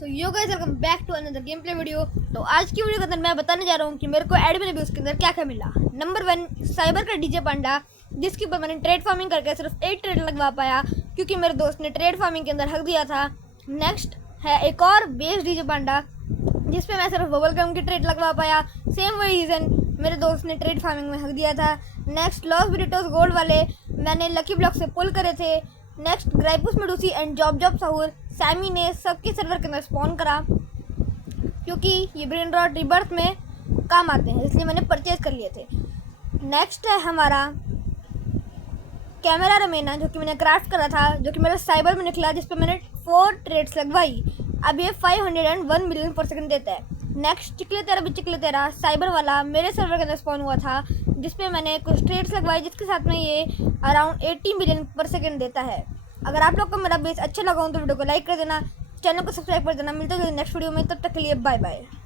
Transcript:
तो yo guys welcome back to another game play video. तो आज की वीडियो के अंदर मैं बताने जा रहा हूँ कि मेरे को एडमिन अभी उसके अंदर क्या क्या मिला। नंबर 1, साइबर का डीजे पांडा, जिसके ऊपर मैंने ट्रेड फार्मिंग करके सिर्फ 8 ट्रेड लगवा पाया क्योंकि मेरे दोस्त ने ट्रेड फार्मिंग के अंदर हक दिया था। नेक्स्ट है एक और बेस डीजे पांडा, जिसपे मैं सिर्फ बबल गम की ट्रेड लगवा पाया। सेम वही रीज़न, मेरे दोस्त ने ट्रेड फार्मिंग में हक दिया था। नेक्स्ट लॉस ब्रिटोस गोल्ड वाले मैंने लकी ब्लॉक से पुल करे थे। नेक्स्ट ग्राइपुस मेडूसी एंड जॉब सहूर सैमी ने सबके सर्वर के अंदर स्पॉन करा क्योंकि ये ब्रेन रॉट रिबर्थ में काम आते हैं, इसलिए मैंने परचेज कर लिए थे। नेक्स्ट है हमारा कैमरा रमेना, जो कि मैंने क्राफ्ट करा था, जो कि मेरा साइबर में निकला, जिस पर मैंने 4 ट्रेड्स लगवाई। अब ये 501 मिलियन पर सेकंड देता है। नेक्स्ट चिकले तेरा साइबर वाला मेरे सर्वर के अंदर स्पॉन हुआ था, जिसपे मैंने कुछ ट्रेड्स लगवाई, जिसके साथ में ये अराउंड 80 मिलियन पर सेकंड देता है। अगर आप लोग को मेरा बेस अच्छा लगा हो तो वीडियो को लाइक कर देना, चैनल को सब्सक्राइब कर देना। मिलते हैं नेक्स्ट वीडियो में, तब तक के लिए बाय बाय।